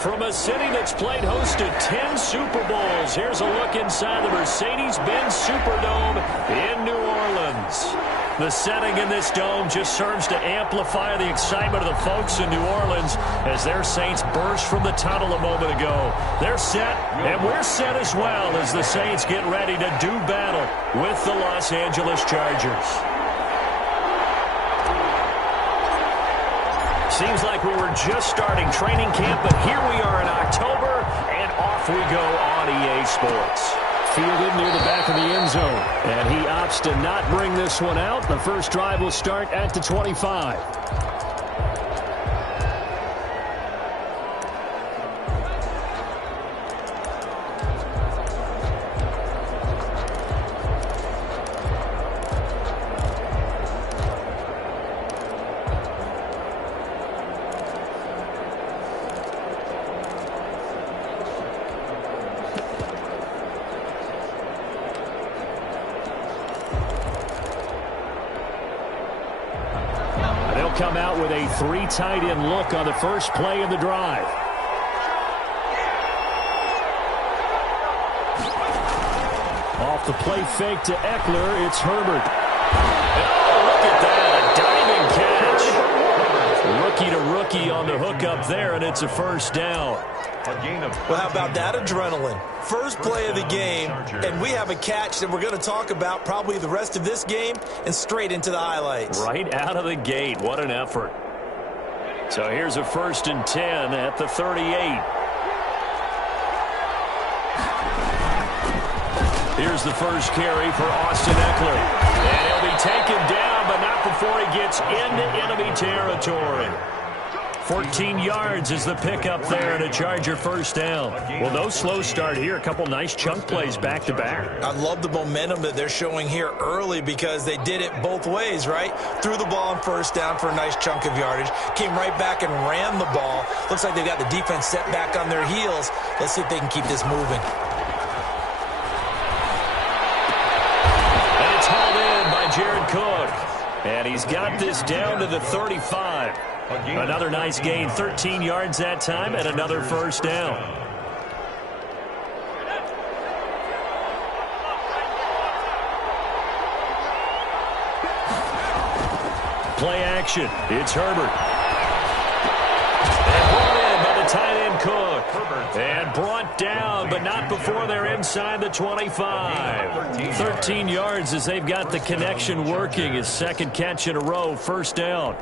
From a city that's played host to 10 Super Bowls, here's a look inside the Mercedes-Benz Superdome in New Orleans. The setting in this dome just serves to amplify the excitement of the folks in New Orleans as their Saints burst from the tunnel a moment ago. They're set, and we're set as well as the Saints get ready to do battle with the Los Angeles Chargers. Seems like we were just starting training camp, but here we are in October, and off we go on EA Sports. Fielded near the back of the end zone, and he opts to not bring this one out. The first drive will start at the 25. Come out with a 3 tight end look on the first play of the drive. Off the play fake to Eckler, it's Herbert. Oh, look at that, a diving catch. Rookie to rookie on the hook up there, and it's a first down. Well, how about that adrenaline? First play of the game, and we have a catch that we're going to talk about probably the rest of this game and straight into the highlights. Right out of the gate. What an effort. So here's a 1st and 10 at the 38. Here's the first carry for Austin Eckler. And he'll be taken down, but not before he gets into enemy territory. 14 yards is the pickup there and a Charger first down. Well, no slow start here. A couple nice chunk plays back-to-back. I love the momentum that they're showing here early because they did it both ways, right? Threw the ball on first down for a nice chunk of yardage. Came right back and ran the ball. Looks like they've got the defense set back on their heels. Let's see if they can keep this moving. And it's hauled in by Jared Cook. And he's got this down to the 35. Another nice gain, 13 yards that time, and another first down. Play action. It's Herbert. And brought in by the tight end Cook. And brought down, but not before they're inside the 25. 13 yards as they've got the connection working. His second catch in a row, first down.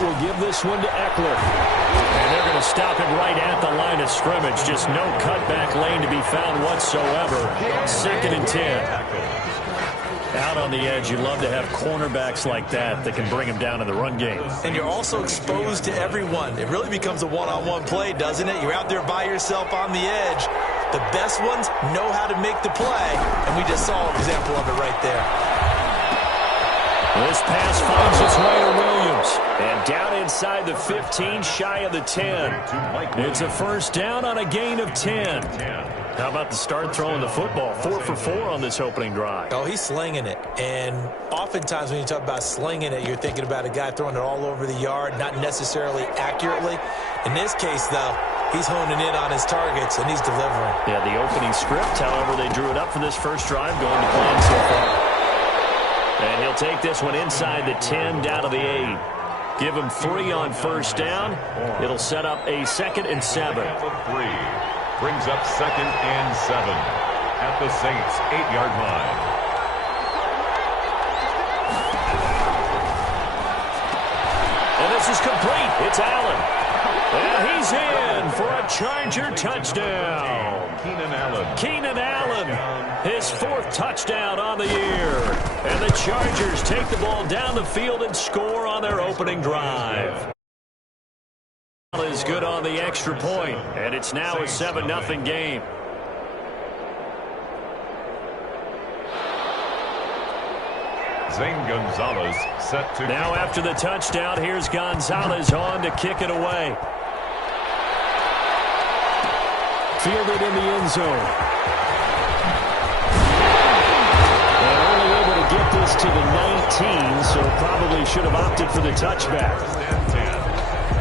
Will give this one to Eckler. And they're going to stop it right at the line of scrimmage. Just no cutback lane to be found whatsoever. 2nd and 10. Out on the edge, you love to have cornerbacks like that that can bring them down in the run game. And you're also exposed to everyone. It really becomes a one-on-one play, doesn't it? You're out there by yourself on the edge. The best ones know how to make the play, and we just saw an example of it right there. This pass finds its way to Williams. And down inside the 15, shy of the 10. It's a first down on a gain of 10. How about the start throwing the football? 4 for 4 on this opening drive. Oh, he's slinging it. And oftentimes when you talk about slinging it, you're thinking about a guy throwing it all over the yard, not necessarily accurately. In this case, though, he's honing in on his targets, and he's delivering. Yeah, the opening script, however, they drew it up for this first drive, going to plan so far. And he'll take this one inside the 10, down to the 8. Give him 3 on first down. It'll set up a 2nd and 7. Brings up 2nd and 7 at the Saints' 8-yard line. And this is complete. It's Allen. And he's in for a Charger touchdown. Keenan Allen, his 4th touchdown on the year. And the Chargers take the ball down the field and score on their opening drive. Is good on the extra point, and it's now a 7-0 game. Zane Gonzalez set to... Now after the touchdown, here's Gonzalez on to kick it away. Fielded in the end zone. And only able to get this to the 19, so probably should have opted for the touchback. And 10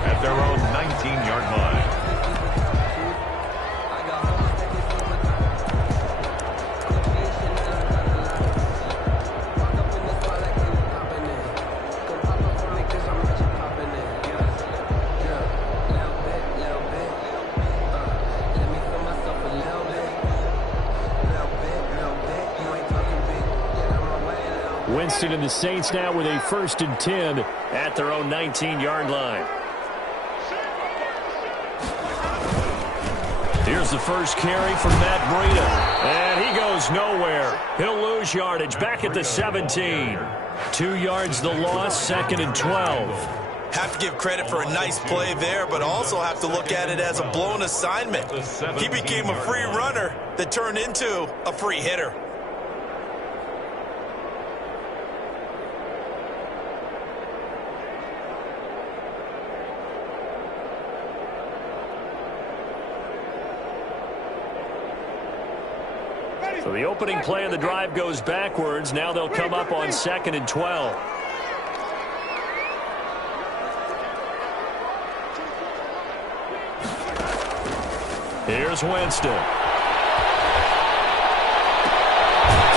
at their own 19-yard line. Winston and the Saints now with a 1st and 10 at their own 19-yard line. Here's the first carry from Matt Breida. And he goes nowhere. He'll lose yardage back at the 17. 2 yards the loss, 2nd and 12. Have to give credit for a nice play there, but also have to look at it as a blown assignment. He became a free runner that turned into a free hitter. So the opening play of the drive goes backwards. Now they'll come up on 2nd and 12. Here's Winston.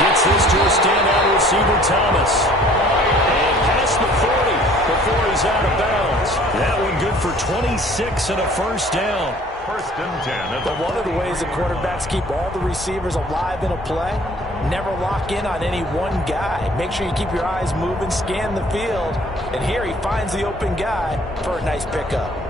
Gets this to a standout receiver, Thomas. And past the 40 before he's out of bounds. That one good for 26 and a 1st down. 1st and 10. But one of the ways that quarterbacks keep all the receivers alive in a play, never lock in on any one guy. Make sure you keep your eyes moving, scan the field. And here he finds the open guy for a nice pickup.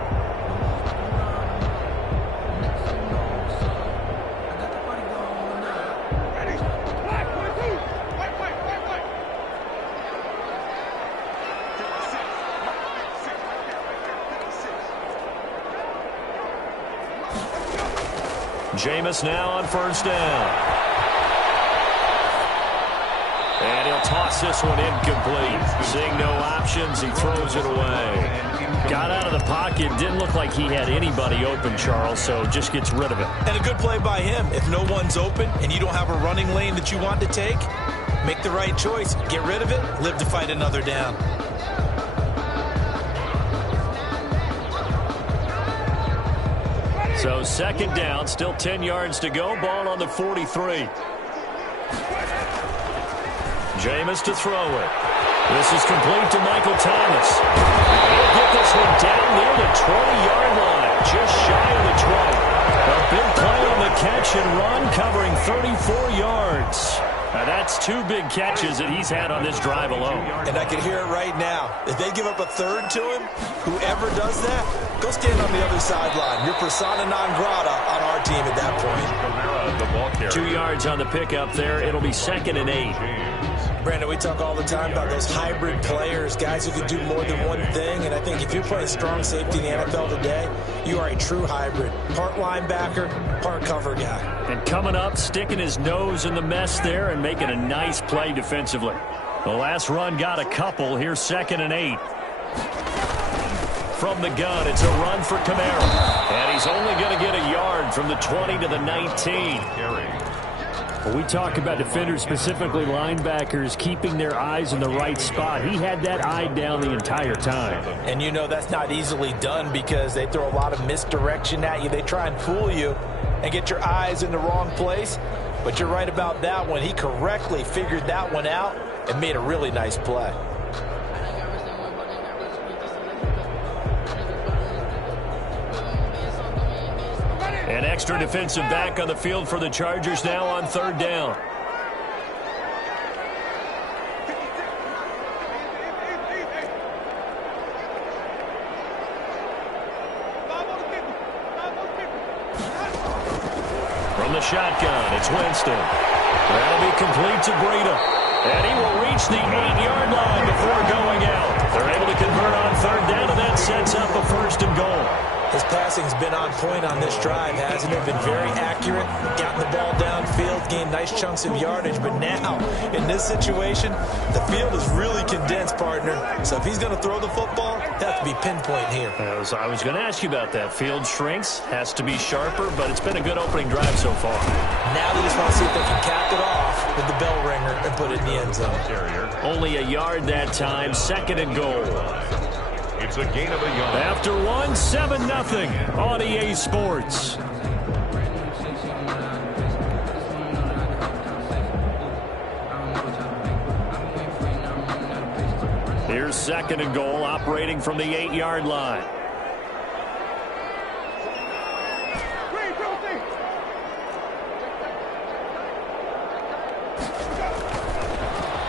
Jameis now on 1st down. And he'll toss this one incomplete. Seeing no options, he throws it away. Got out of the pocket. Didn't look like he had anybody open, Charles, so just gets rid of it. And a good play by him. If no one's open and you don't have a running lane that you want to take, make the right choice. Get rid of it. Live to fight another down. So 2nd down, still 10 yards to go. Ball on the 43. Jameis to throw it. This is complete to Michael Thomas. He'll get this one down near the 20-yard line, just shy of the 20. A big play on the catch and run, covering 34 yards. Now that's 2 big catches that he's had on this drive alone. And I can hear it right now. If they give up a 3rd to him, whoever does that, go stand on the other sideline. You're persona non grata on our team at that point. 2 yards on the pickup there. It'll be 2nd and 8. Brandon, we talk all the time about those hybrid players, guys who can do more than one thing. And I think if you're playing strong safety in the NFL today, you are a true hybrid. Part linebacker, part cover guy. And coming up, sticking his nose in the mess there and making a nice play defensively. The last run got a couple. Here's 2nd and 8. From the gun, it's a run for Kamara. And he's only going to get a yard from the 20 to the 19. When we talk about defenders, specifically linebackers, keeping their eyes in the right spot, he had that eye down the entire time. And you know that's not easily done because they throw a lot of misdirection at you. They try and fool you and get your eyes in the wrong place. But you're right about that one. He correctly figured that one out and made a really nice play. An extra defensive back on the field for the Chargers now on 3rd down. From the shotgun, it's Winston. That'll be complete to Breida. And he will reach the 8-yard line before going out. They're able to convert on 3rd down, and that sets up a 1st and goal. His passing's been on point on this drive, hasn't it? Been very accurate, gotten the ball downfield, gained nice chunks of yardage. But now, in this situation, the field is really condensed, partner. So if he's going to throw the football, it has to be pinpoint here. I was going to ask you about that. Field shrinks, has to be sharper, but it's been a good opening drive so far. Now they just want to see if they can cap it off with the bell ringer and put it in the end zone. Only a yard that time, 2nd and goal. It's a gain of a yard. After 7-0 on EA Sports. Here's 2nd and goal, operating from the 8-yard line.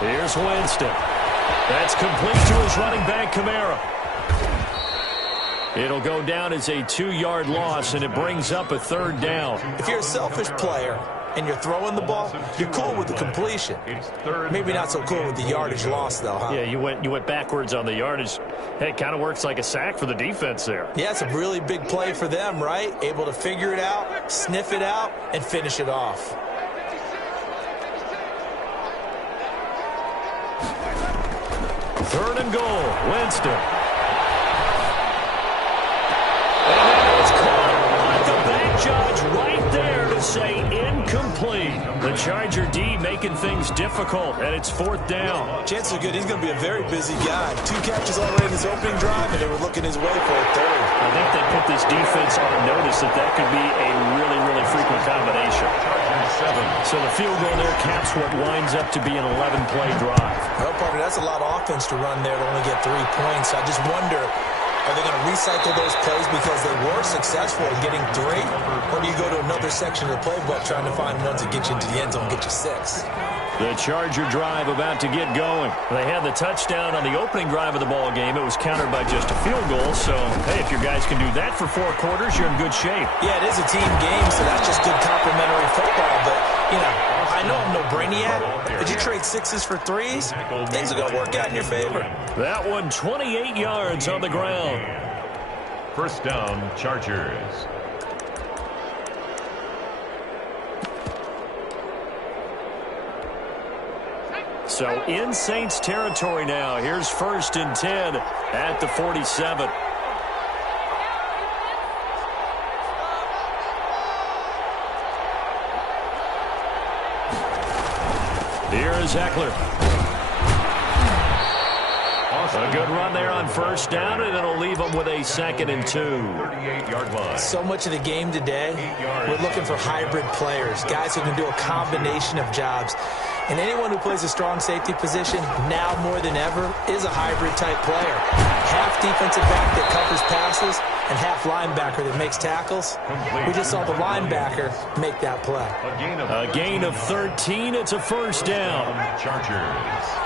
Here's Winston. That's complete to his running back, Kamara. It'll go down as a 2-yard loss, and it brings up a 3rd down. If you're a selfish player and you're throwing the ball, you're cool with the completion. Maybe not so cool with the yardage loss, though, huh? Yeah, you went backwards on the yardage. Hey, it kind of works like a sack for the defense there. Yeah, it's a really big play for them, right? Able to figure it out, sniff it out, and finish it off. Third and goal, Winston. And that is caught. The back judge right there to say incomplete. The Charger D making things difficult, and it's 4th down. Chances are good he's going to be a very busy guy. 2 catches already in his opening drive, and they were looking his way for a 3rd. I think they put this defense on notice that could be a really, really frequent combination. So the field goal there caps what winds up to be an 11-play drive. Well, partner, that's a lot of offense to run there to only get 3 points. I just wonder, are they going to recycle those plays because they were successful in getting 3? Or do you go to another section of the playbook trying to find ones that get you into the end zone, get you 6? The Charger drive about to get going. They had the touchdown on the opening drive of the ball game. It was countered by just a field goal. So, hey, if your guys can do that for 4 quarters, you're in good shape. Yeah, it is a team game, so that's just good complementary football. But, you know, I know I'm no brainiac, but you trade 6s for 3s, things are going to work out in your favor. That one, 28 yards on the ground. 1st down, Chargers. So in Saints territory now. Here's 1st and 10 at the 47. Here's Eckler. A good run there on 1st down, and it'll leave them with a 2nd and 2. 38-yard line. So much of the game today, we're looking for hybrid players, guys who can do a combination of jobs. And anyone who plays a strong safety position, now more than ever, is a hybrid-type player. Half defensive back that covers passes, and half linebacker that makes tackles. We just saw the linebacker make that play. A gain of 13. It's a 1st down. Chargers.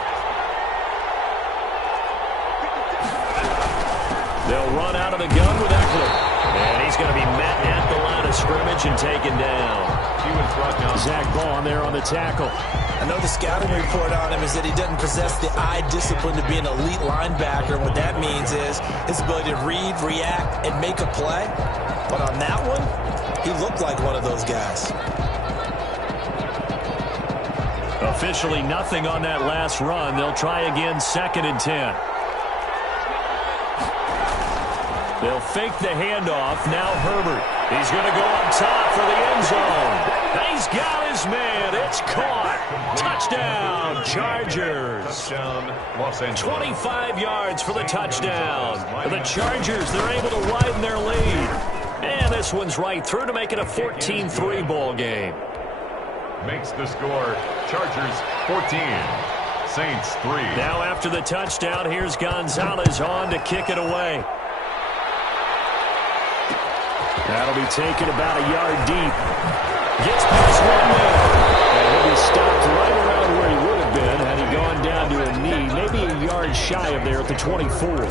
They'll run out of the gun with Eckler. And he's going to be met at the line of scrimmage and taken down. He was brought down. Zach Ball there on the tackle. I know the scouting report on him is that he doesn't possess the eye discipline to be an elite linebacker. What that means is his ability to read, react, and make a play. But on that one, he looked like one of those guys. Officially nothing on that last run. They'll try again, 2nd and 10. They'll fake the handoff. Now Herbert. He's going to go up top for the end zone. He's got his man. It's caught. Touchdown, Chargers. Touchdown, Los Angeles. 25 yards for the touchdown. The Chargers, they're able to widen their lead. And this one's right through to make it a 14-3 ball game. Makes the score. Chargers 14. Saints 3. Now after the touchdown, here's Gonzalez on to kick it away. That'll be taken about a yard deep. Gets past one man. And he'll be stopped right around where he would have been had he gone down to a knee. Maybe a yard shy of there at the 24. 10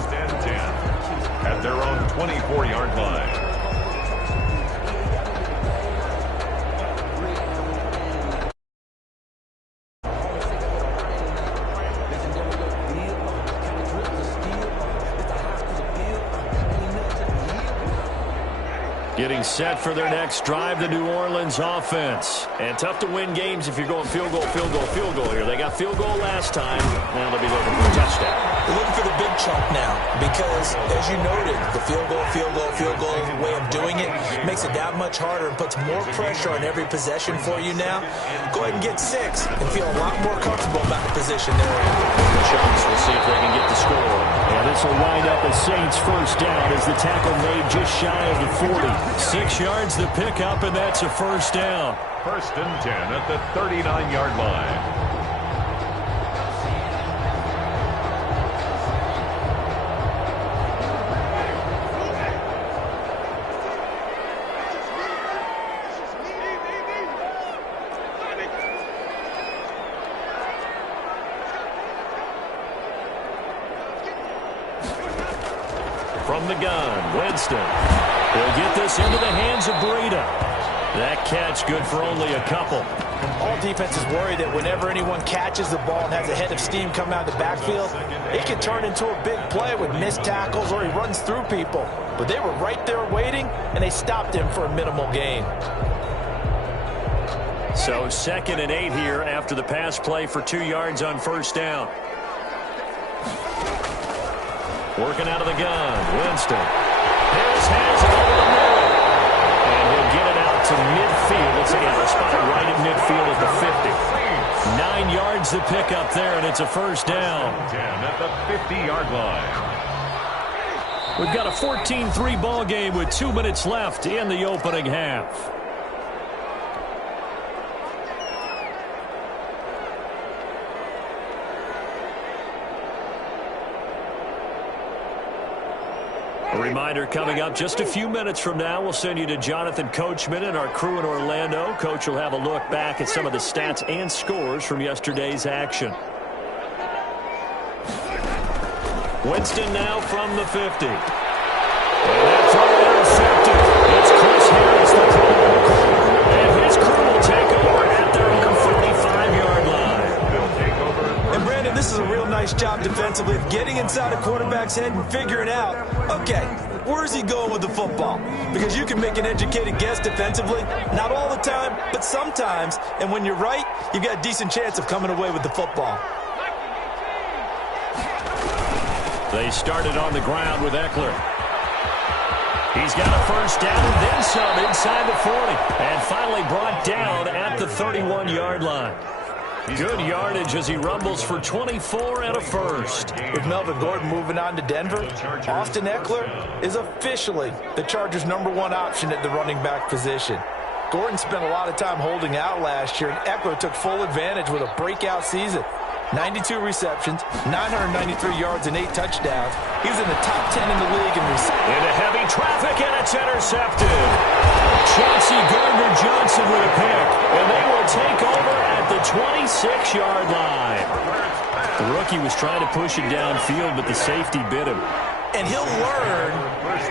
at their own 24-yard line. Getting set for their next drive, the New Orleans offense. And tough to win games if you're going field goal, field goal, field goal here. They got field goal last time. Now they'll be looking for a touchdown. They're looking for the big chunk now because, as you noted, the field goal, field goal, field goal way of doing it makes it that much harder and puts more pressure on every possession for you now. Go ahead and get 6 and feel a lot more comfortable about the position they're in. The Chunks will see if they can get the score. And this will wind up a Saints first down as the tackle made just shy of the 40. 6 yards the pickup, and that's a first down. First and 10 at the 39-yard line. From the gun, Winston. He'll get this into the hands of Breida. That catch good for only a couple. All defenses worry that whenever anyone catches the ball and has a head of steam come out of the backfield, it can turn into a big play with missed tackles or he runs through people. But they were right there waiting, and they stopped him for a minimal gain. So 2nd and 8 here after the pass play for 2 yards on first down. Working out of the gun, Winston. Harris has it over the middle. And he'll get it out to midfield. Looks like he has a spot right at midfield at the 50. 9 yards to pick up there, and it's a first down. 10 at the 50-yard line. We've got a 14-3 ball game with 2 minutes left in the opening half. A reminder coming up just a few minutes from now, we'll send you to Jonathan Coachman and our crew in Orlando. Coach will have a look back at some of the stats and scores from yesterday's action. Winston now from the 50. And that throw intercepted. It's Chris Harris, the Pro Bowl corner, and his crew will take over at their own 45-yard line. And Brandon, this is a real nice job defensively of getting inside a quarterback's head and figuring out, okay, where's he going with the football? Because you can make an educated guess defensively, not all the time, but sometimes. And when you're right, you've got a decent chance of coming away with the football. They started on the ground with Eckler. He's got a first down and then some inside the 40. And finally brought down at the 31-yard line. Good yardage as he rumbles for 24 and a first. With Melvin Gordon moving on to Denver, Austin Eckler is officially the Chargers' #1 option at the running back position. Gordon spent a lot of time holding out last year, and Eckler took full advantage with a breakout season. 92 receptions, 993 yards, and 8 touchdowns. He was in the top 10 in the league in receptions. Into heavy traffic, and it's intercepted. Chauncey Gardner-Johnson with a pick, and they will take over at the 26-yard line. The rookie was trying to push it downfield, but the safety bit him. And he'll learn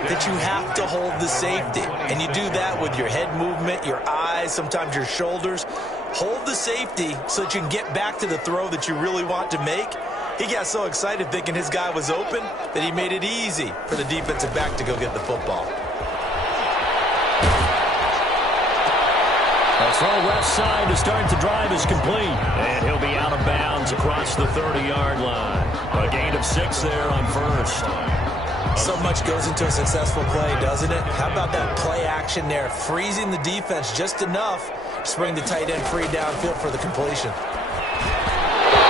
that you have to hold the safety. And you do that with your head movement, your eyes, sometimes your shoulders. Hold the safety so that you can get back to the throw that you really want to make. He got so excited thinking his guy was open that he made it easy for the defensive back to go get the football. A throw left side to start the drive is complete. And he'll be out of bounds across the 30-yard line. A gain of 6 there on first. So much goes into a successful play, doesn't it? How about that play action there, freezing the defense just enough to bring the tight end free downfield for the completion.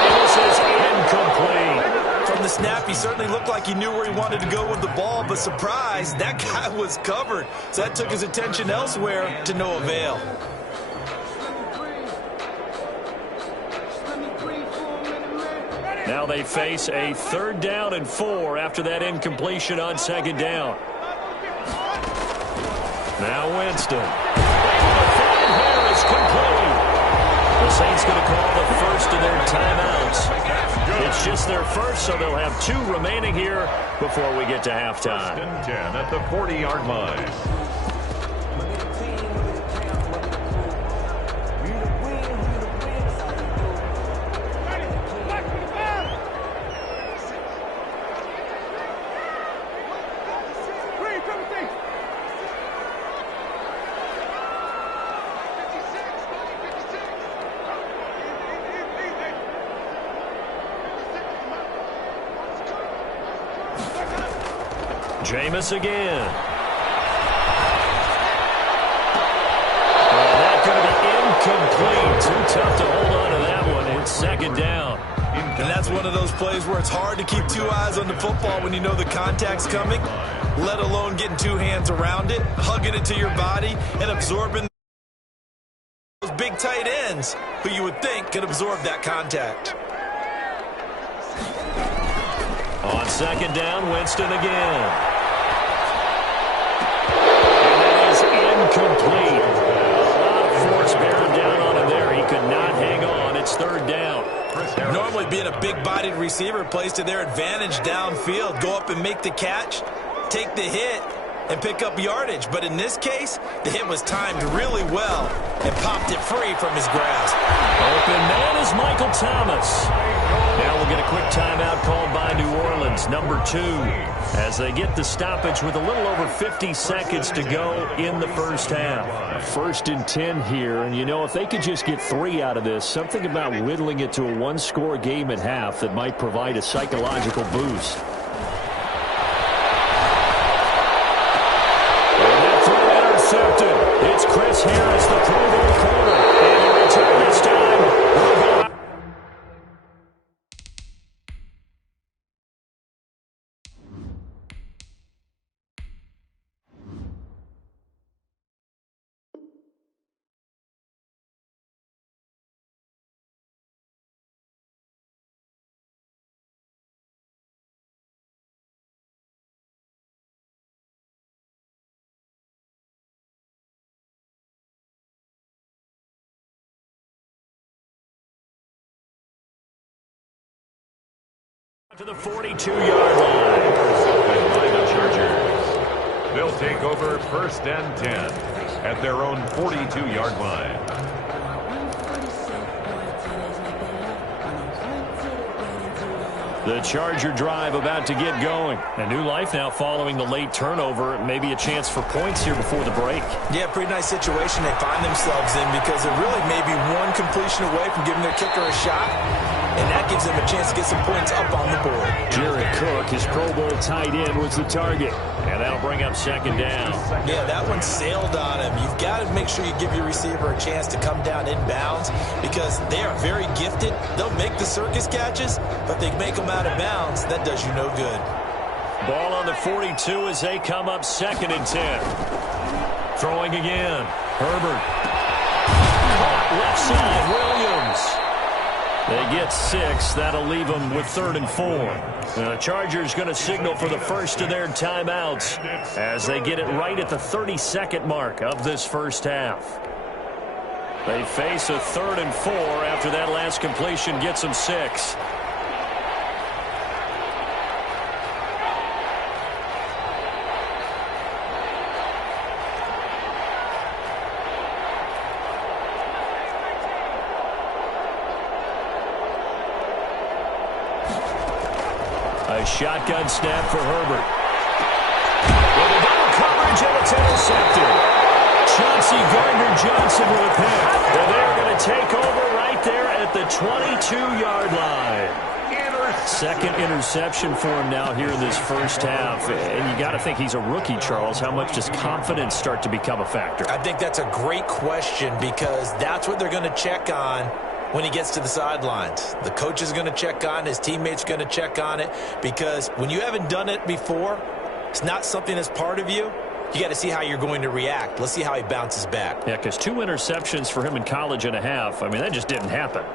This is incomplete. From the snap, he certainly looked like he knew where he wanted to go with the ball, but surprise, that guy was covered. So that took his attention elsewhere to no avail. Now they face a 3rd down and 4 after that incompletion on 2nd down. Now Winston. Harris complete. The Saints going to call the first of their timeouts. It's just their first, so they'll have 2 remaining here before we get to halftime. 1st and 10 at the 40-yard line. Jameis again. That going to be incomplete. Too tough to hold on to that one. It's second down. And that's one of those plays where it's hard to keep two eyes on the football when you know the contact's coming, let alone getting two hands around it, hugging it to your body, and absorbing those big tight ends who you would think could absorb that contact. On second down, Winston again. And that is incomplete. A lot of force bearing down on him there. He could not hang on. It's third down. Normally being a big-bodied receiver plays to their advantage downfield. Go up and make the catch, take the hit, and pick up yardage. But in this case, the hit was timed really well and popped it free from his grasp. Open man is Michael Thomas. Now we'll get a quick timeout called by New Orleans, number 2, as they get the stoppage with a little over 50 seconds to go in the first half. 1st and 10 here, and you know, if they could just get 3 out of this, something about whittling it to a one-score game at half that might provide a psychological boost. And that throw intercepted. It's Chris Harris, the Pro Bowl corner, and the return this time will go out. To the 42-yard line. By the Chargers. They'll take over 1st and 10 at their own 42-yard line. The Charger drive about to get going. A new life now following the late turnover. Maybe a chance for points here before the break. Yeah, pretty nice situation they find themselves in because they're really maybe one completion away from giving their kicker a shot. And that gives them a chance to get some points up on the board. Jared Cook, his Pro Bowl tight end, was the target. And that'll bring up second down. Yeah, that one sailed on him. You've got to make sure you give your receiver a chance to come down inbounds because they are very gifted. They'll make the circus catches, but they make them out of bounds. That does you no good. Ball on the 42 as they come up 2nd and 10. Throwing again. Herbert. Caught left side. Williams. They get 6. That'll leave them with 3rd and 4. The Chargers going to signal for the first of their timeouts as they get it right at the 32nd mark of this first half. They face a 3rd and 4 after that last completion gets them 6. A shotgun snap for Herbert. With a double coverage, and it's intercepted. Chauncey Gardner-Johnson with a pick. And they're going to take over right there at the 22-yard line. Second interception for him now here in this first half. And you got to think he's a rookie, Charles. How much does confidence start to become a factor? I think that's a great question because that's what they're going to check on when he gets to the sidelines. The coach is going to check on it. His teammates are going to check on it because when you haven't done it before, it's not something that's part of you. You got to see how you're going to react. Let's see how he bounces back. Yeah, because 2 interceptions for him in college and a half. I mean, that just didn't happen.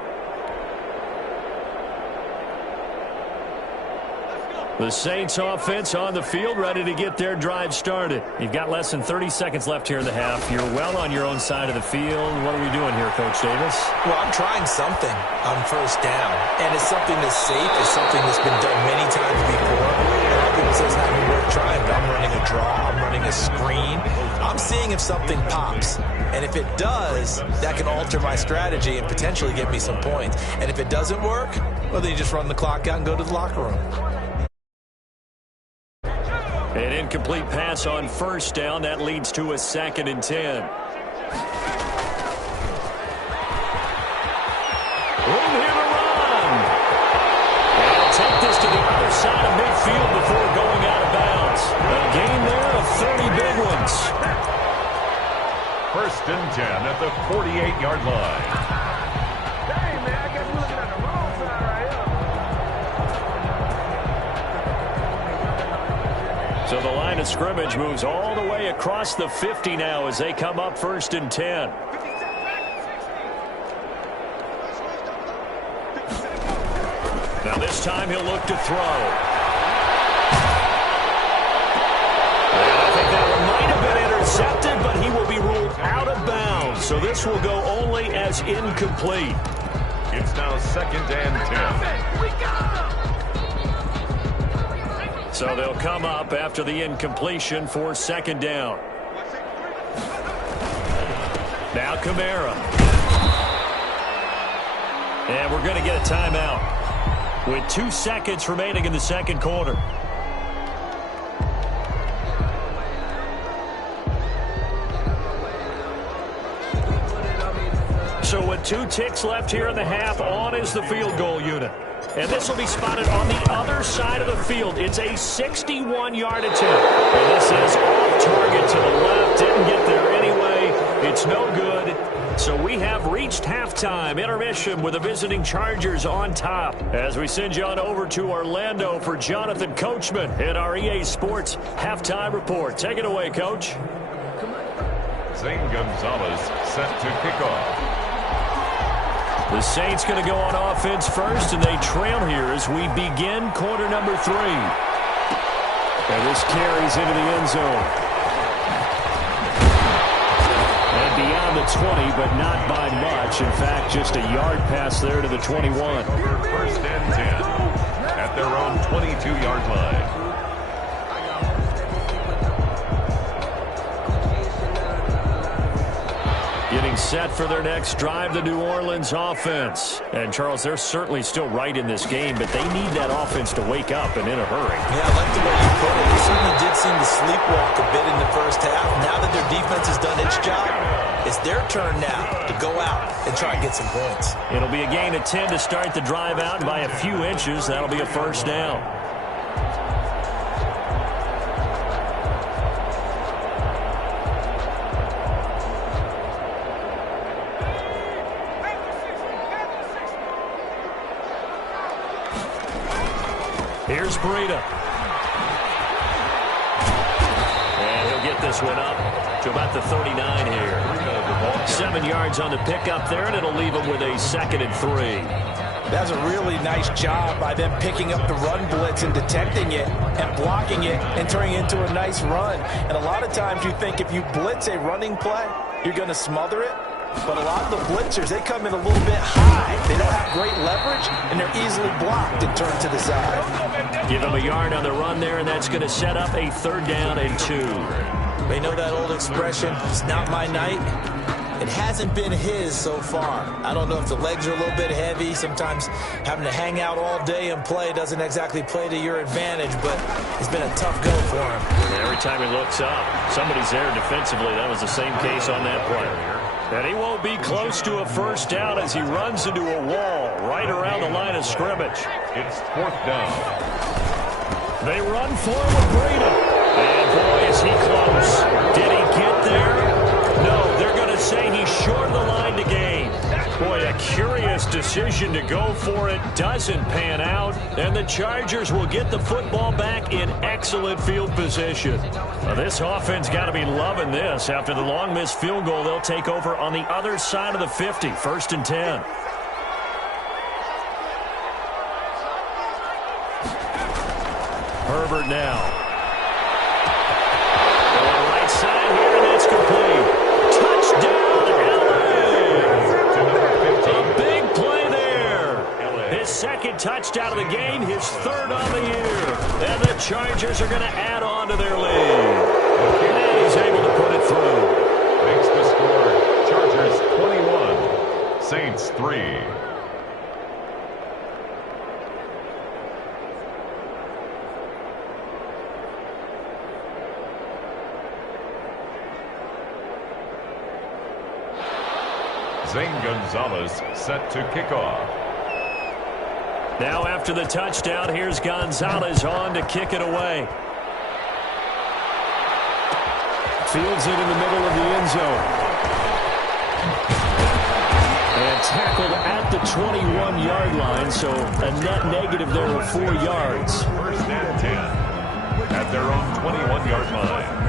The Saints offense on the field, ready to get their drive started. You've got less than 30 seconds left here in the half. You're well on your own side of the field. What are we doing here, Coach Davis? Well, I'm trying something on first down, and it's something that's safe. It's something that's been done many times before. A lot of people say it's not even worth trying, but I'm running a draw. I'm running a screen. I'm seeing if something pops, and if it does, that can alter my strategy and potentially get me some points. And if it doesn't work, well, then you just run the clock out and go to the locker room. An incomplete pass on first down. That leads to a 2nd and 10. Room here to run. And he'll take this to the other side of midfield before going out of bounds. 30 big ones. First and 10 at the 48-yard line. Dang, man, I guess we're looking at the wrong side right here. So the line of scrimmage moves all the way across the 50 now as they come up first and 10. Now this time he'll look to throw. And I think that one might have been intercepted, but he will be ruled out of bounds. So this will go only as incomplete. It's now second and 10. So they'll come up after the incompletion for second down. Now Kamara. And we're going to get a timeout with 2 seconds remaining in the second quarter. So with 2 ticks left here in the half, on is the field goal unit. And this will be spotted on the other side of the field. It's a 61-yard attempt. And this is off target to the left. Didn't get there anyway. It's no good. So we have reached halftime. Intermission with the visiting Chargers on top. As we send you on over to Orlando for Jonathan Coachman in our EA Sports Halftime Report. Take it away, Coach. Zane Gonzalez set to kick off. The Saints going to go on offense first, and they trail here as we begin quarter number 3. And this carries into the end zone. And beyond the 20, but not by much. In fact, just a yard pass there to the 21. First and 10 at their own 22-yard line. Getting set for their next drive, the New Orleans offense. And, Charles, they're certainly still right in this game, but they need that offense to wake up and in a hurry. Yeah, I like the way you put it. They certainly did seem to sleepwalk a bit in the first half. Now that their defense has done its job, it's their turn now to go out and try and get some points. It'll be a gain of 10 to start the drive out, and by a few inches, that'll be a first down. Here's Breida. And he'll get this one up to about the 39 here. 7 yards on the pickup there, and it'll leave him with a 2nd and 3. That's a really nice job by them picking up the run blitz and detecting it and blocking it and turning it into a nice run. And a lot of times you think if you blitz a running play, you're going to smother it. But a lot of the blitzers, they come in a little bit high. They don't have great leverage, and they're easily blocked and turned to the side. Give him a yard on the run there, and that's going to set up a 3rd down and 2. They know that old expression, it's not my night. It hasn't been his so far. I don't know if the legs are a little bit heavy. Sometimes having to hang out all day and play doesn't exactly play to your advantage, but it's been a tough go for him. Every time he looks up, somebody's there defensively. That was the same case on that play. And he won't be close to a first down as he runs into a wall right around the line of scrimmage. It's 4th down. They run for him with Breida. And boy, is he close. Did he get there? No, they're going to say he's short of the line to gain. Boy, a curious decision to go for it. Doesn't pan out. And the Chargers will get the football back in excellent field position. Now, this offense got to be loving this. After the long missed field goal, they'll take over on the other side of the 50. 1st and 10. Herbert now. On the right side here, and that's complete. Touchdown, LA! A big play there. His 2nd touchdown of the game, his 3rd on the year. And the Chargers are going to add on to their lead. And he's able to put it through. Makes the score Chargers 21, Saints 3. Zane Gonzalez set to kick off. Now after the touchdown, here's Gonzalez on to kick it away. Fields it in the middle of the end zone. And tackled at the 21-yard line, so a net negative there of 4 yards. First and 10 at their own 21-yard line.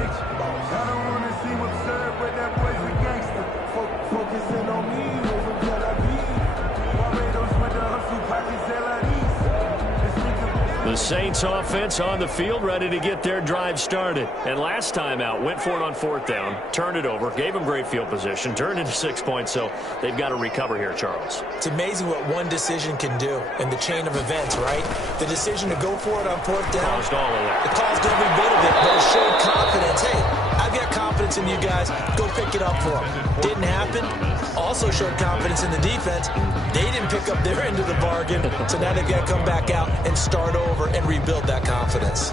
The Saints offense on the field, ready to get their drive started. And last time out, went for it on 4th down, turned it over, gave them great field position, turned into 6 points, so they've got to recover here, Charles. It's amazing what one decision can do in the chain of events, right? The decision to go for it on 4th down. Caused all of that. It caused every bit of it, but it showed confidence. Hey, I've got confidence in you guys. Go pick it up for them. Didn't happen. Also showed confidence in the defense. They didn't pick up their end of the bargain, so now they've got to come back out and start over and rebuild that confidence.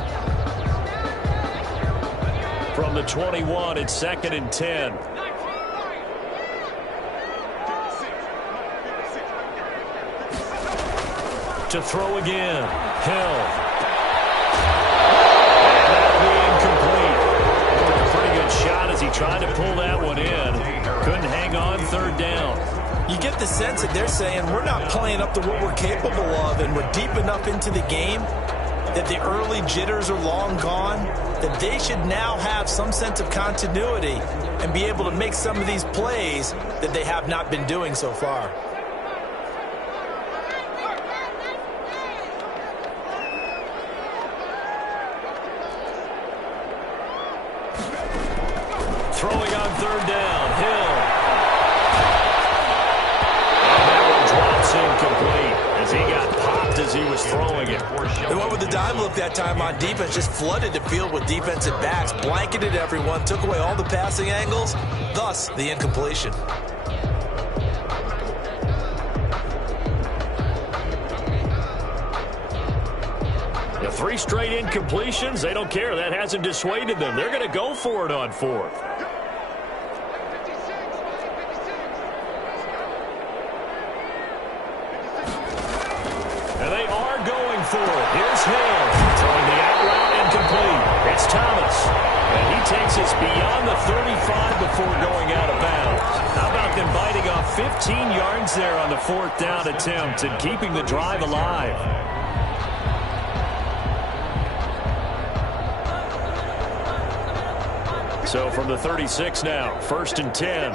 From the 21, it's 2nd and 10. To throw again. Hill. And that'll be incomplete. Took a pretty good shot as he tried to pull that one in. Couldn't hang on 3rd down. You get the sense that they're saying we're not playing up to what we're capable of, and we're deep enough into the game that the early jitters are long gone, that they should now have some sense of continuity and be able to make some of these plays that they have not been doing so far. Throwing on 3rd down. Hill. And that one drops incomplete as he got popped as he was throwing it. They went with the dive look that time on defense, just flooded the field with defensive backs, blanketed everyone, took away all the passing angles, thus the incompletion. The 3 straight incompletions, they don't care. That hasn't dissuaded them. They're going to go for it on 4th. And they are going for it. Here's Hill. Throwing the out route incomplete. It's Thomas. And he takes us beyond the 35 before going out of bounds. How about them biting off 15 yards there on the 4th down attempt and keeping the drive alive? So from the 36 now, 1st and 10.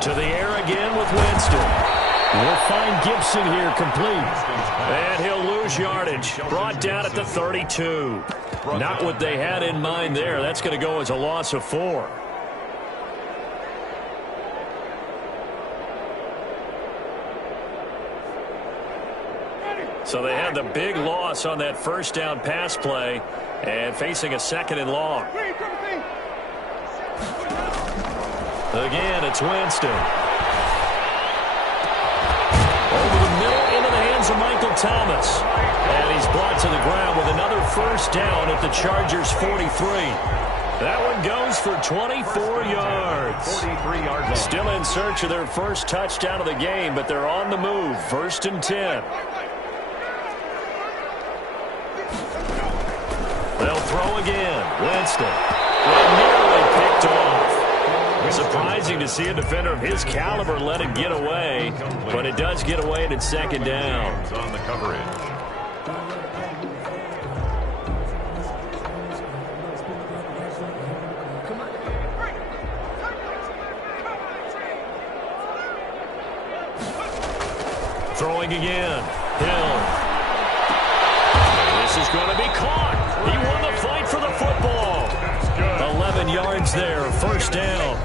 To the air again with Winston. We'll find Gibson here complete. And he'll lose yardage. Brought down at the 32. Not what they had in mind there. That's going to go as a loss of 4. So they had the big loss on that 1st down pass play and facing a 2nd and long. Again, it's Winston. Over the middle into the hands of Michael Thomas. And he's brought to the ground with another 1st down at the Chargers' 43. That one goes for 24 yards. 43-yard line. Still in search of their first touchdown of the game, but they're on the move. 1st and 10. They'll throw again. Winston. And nearly picked off. Surprising to see a defender of his caliber let it get away, but it does get away and it's 2nd down. On the coverage. Throwing again. Hill. This is going to be caught. He won the fight for the football. 11 yards there, 1st down.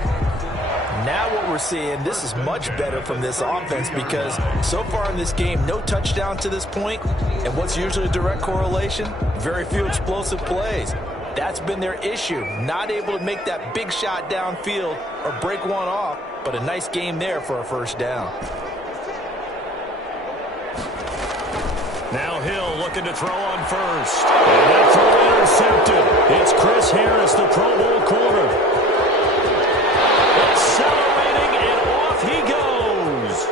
Now what we're seeing, this is much better from this offense because so far in this game, no touchdown to this point, and what's usually a direct correlation? Very few explosive plays. That's been their issue, not able to make that big shot downfield or break one off, but a nice game there for a 1st down. Now Hill looking to throw on 1st. And that throw intercepted. It's Chris Harris, the Pro Bowl corner. Accelerating, and off he goes.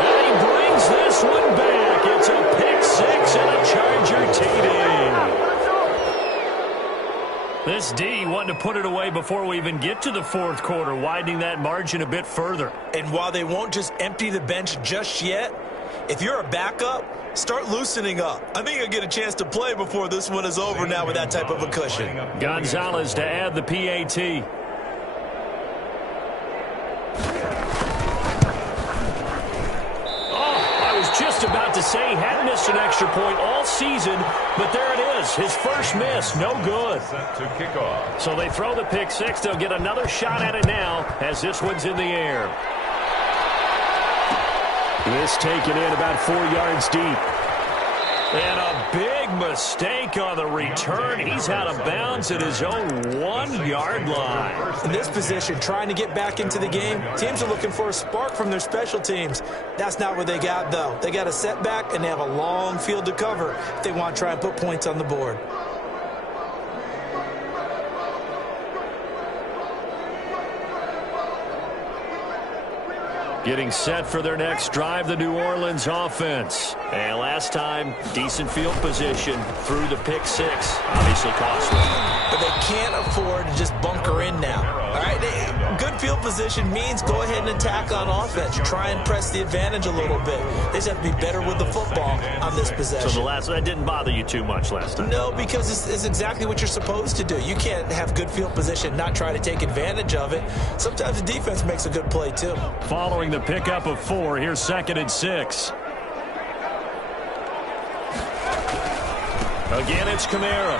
And he brings this one back. It's a pick 6 and a Charger TD. away before we even get to the fourth quarter, widening that margin a bit further. And while they won't just empty the bench just yet, if you're a backup, start loosening up. I think you'll get a chance to play before this one is over now with that type of a cushion. Gonzalez to add the PAT. Just about to say he hadn't missed an extra point all season, but there it is. His first miss, no good. Set to kick off. So they throw the pick six. They'll get another shot at it now as this one's in the air. This taken in about 4 yards deep. And a big mistake on the return. He's out of bounds at his own 1 yard line. In this position, trying to get back into the game, teams are looking for a spark from their special teams. That's not what they got, though. They got a setback, and they have a long field to cover if they want to try and put points on the board. Getting set for their next drive, the New Orleans offense. And last time, decent field position through the pick six. Obviously costly. But they can't afford to just bunker in now. All right, good field position means go ahead and attack on offense. Try and press the advantage a little bit. They just have to be better with the football on this possession. So that didn't bother you too much last time? No, because it's exactly what you're supposed to do. You can't have good field position, not try to take advantage of it. Sometimes the defense makes a good play, too. Following the pickup of 4, here's 2nd and 6. Again, it's Kamara.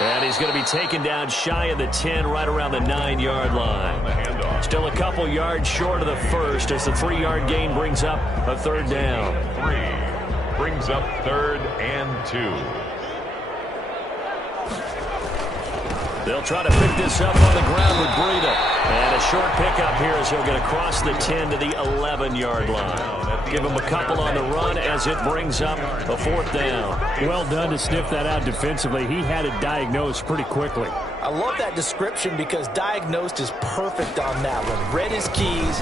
And he's going to be taken down shy of the 10, right around the 9 yard line. Still a couple yards short of the first as the 3 yard gain brings up a 3rd down. 3 brings up 3rd and 2. They'll try to pick this up on the ground with Breida. And a short pickup here as he'll get across the 10 to the 11 yard line. Give him a couple on the run as it brings up a 4th down. Well done to sniff that out defensively. He had it diagnosed pretty quickly. I love that description because diagnosed is perfect on that one. Read his keys,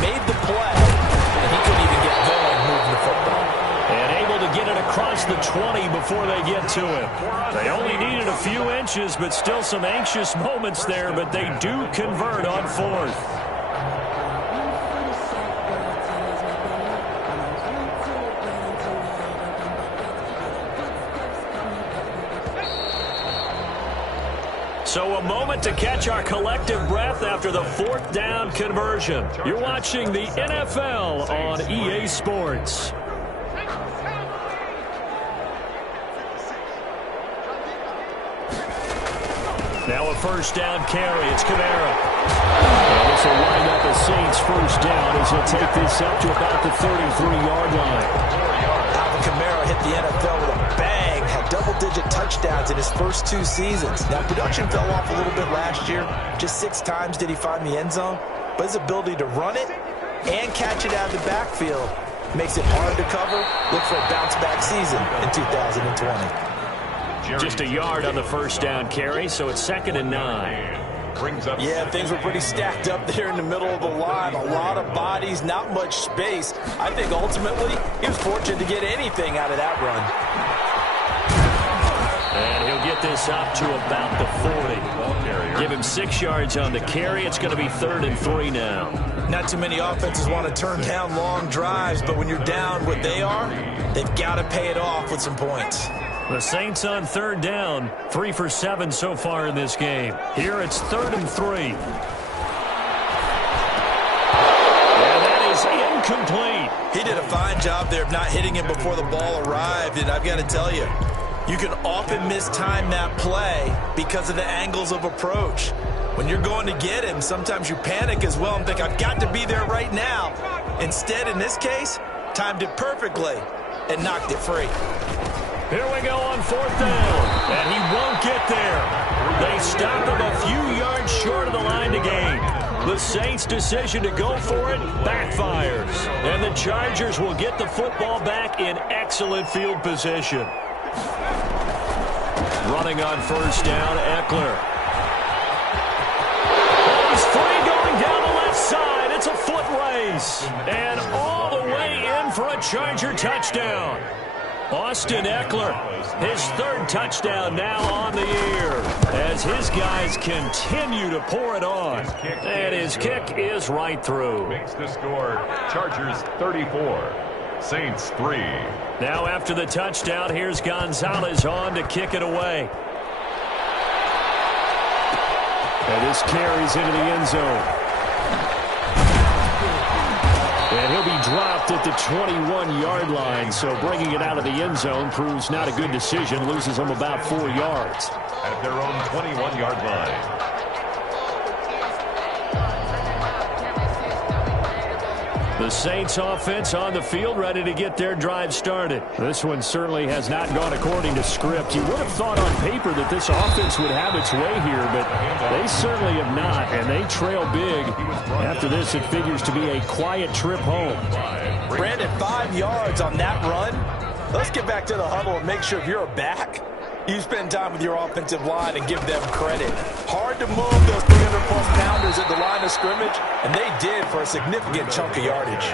made the play, and he couldn't even get going moving the football. And able to get it across the 20 before they get to it. They only needed a few inches, but still some anxious moments there, but they do convert on 4th. So a moment to catch our collective breath after the 4th down conversion. You're watching the NFL on EA Sports. Now a 1st down carry. It's Kamara. And this will wind up a Saints 1st down as he'll take this up to about the 33-yard line. Alvin Kamara hit the NFL with a bang, had double-digit touchdowns in his first 2 seasons. Now, production fell off a little bit last year. Just 6 times did he find the end zone. But his ability to run it and catch it out of the backfield makes it hard to cover. Look for a bounce-back season in 2020. Just a yard on the 1st down carry, so it's 2nd and 9. Yeah, things were pretty stacked up there in the middle of the line. A lot of bodies, not much space. I think ultimately he was fortunate to get anything out of that run. And he'll get this up to about the 40. Give him 6 yards on the carry. It's going to be 3rd and 3 now. Not too many offenses want to turn down long drives, but when you're down what they are, they've got to pay it off with some points. The Saints on 3rd down, 3 for 7 so far in this game. Here it's 3rd and 3. And that is incomplete. He did a fine job there of not hitting him before the ball arrived, and I've got to tell you, you can often mistime that play because of the angles of approach. When you're going to get him, sometimes you panic as well and think, I've got to be there right now. Instead, in this case, timed it perfectly and knocked it free. Here we go on 4th down, and he won't get there. They stop him a few yards short of the line to gain. The Saints' decision to go for it backfires, and the Chargers will get the football back in excellent field position. Running on 1st down, Eckler. He's free going down the left side. It's a foot race, and all the way in for a Charger touchdown. Austin Eckler, his third touchdown now on the year as his guys continue to pour it on. And his kick is right through. Makes the score Chargers 34, Saints 3. Now after the touchdown, here's Gonzalez on to kick it away. And this carries into the end zone. And he'll be dropped at the 21-yard line, so bringing it out of the end zone proves not a good decision. Loses them about 4 yards. At their own 21-yard line. The Saints offense on the field, ready to get their drive started. This one certainly has not gone according to script. You would have thought on paper that this offense would have its way here, but they certainly have not, and they trail big. After this, it figures to be a quiet trip home. Brandon, 5 yards on that run. Let's get back to the huddle and make sure if you're a back, you spend time with your offensive line and give them credit. Hard to move those 300-plus pounders at the line of scrimmage, and they did for a significant chunk of yardage.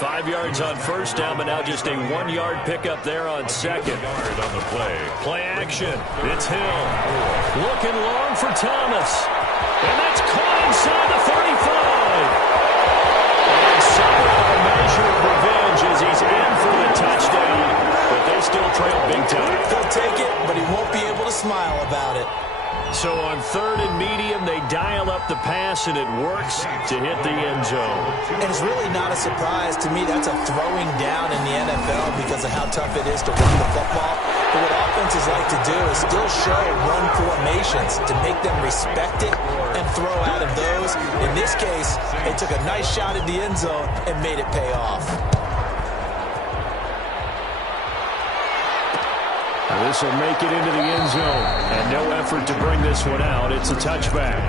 5 yards on first down, but now just a 1-yard pickup there on second. On the play. Play action. It's Hill. Looking long for Thomas. And that's caught inside the 35. And somewhat of a measure of revenge as he's in for the touchdown. But they still trail big time. He'll take it, but he won't be able to smile about it. So on third and medium, they dial up the pass, and it works to hit the end zone. And it's really not a surprise to me. That's a throwing down in the NFL because of how tough it is to run the football. But what offenses like to do is still show run formations to make them respect it and throw out of those. In this case, they took a nice shot at the end zone and made it pay off. This will make it into the end zone, and no effort to bring this one out. It's a touchback.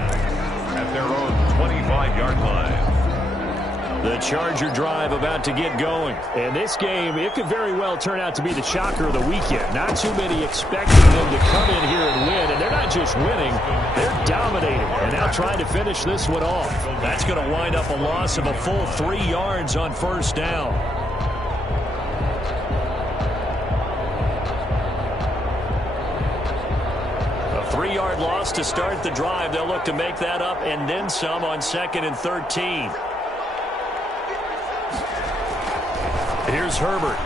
At their own 25-yard line. The Charger drive about to get going. And this game, it could very well turn out to be the shocker of the weekend. Not too many expecting them to come in here and win. And they're not just winning, they're dominating. And now trying to finish this one off. That's going to wind up a loss of a full 3 yards on first down. A 3-yard loss to start the drive. They'll look to make that up and then some on 2nd and 13. Here's Herbert.